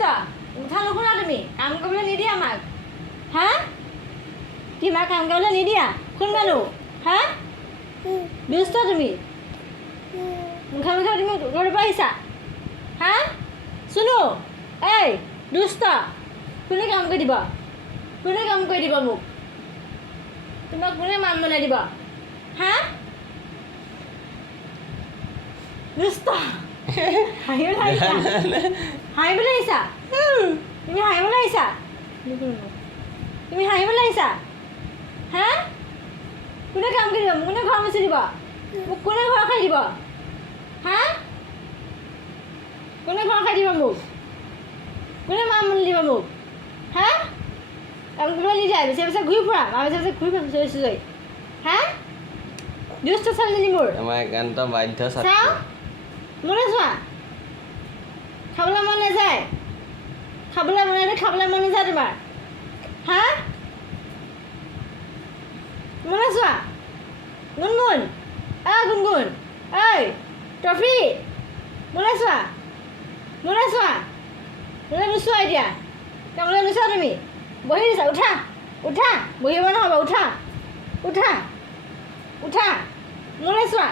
দুষ্ট কথা নুশুনা তুমি কাম কৰিবলৈ নিদিয়া মাক হা কি মাক কাম কৰিবলৈ নিদিয়া কোন মানুহ হা দুষ্ট তুমি মুখে মুখে তুমি ঘৰৰ পৰা আহিছা হা শুনো এই দুষ্ট কোনে কাম কৰি দিব মোক তোমাক কোনে মান বনাই দিব হা দুষ্ট হাঁহিবলৈ আহিছা তুমি হাঁহিবলৈ আহিছা হা কোনে কাম কৰি দিব কোনে ঘৰ মুচি দিব মোক কোনে ঘৰ খাই দিব হা কোনে ঘৰ খাই দিব মোক কোনে মান বনাই দিব মোক হা কাম কৰিবলৈ নিদিয়া পিছে ঘূৰি ফুৰা মা পিছে ঘূৰি ফুৰা হা দুষ্ট ছোৱালীজনী মোৰ আমাৰ একান্ত বাধ্য চাওঁ মোলৈ চোৱা খাবলৈ মন নাযায় খাবলৈ মন নাযায় তোমাৰ হা মোলৈ চোৱা গুণগুণ গুণগুণ ঐ ট্ৰফি মোলৈ চোৱা নোচোৱা এতিয়া মোলৈ নোচোৱা তুমি বহি দিছা উঠা বহিব নহ'ব উঠা মোলৈ চোৱা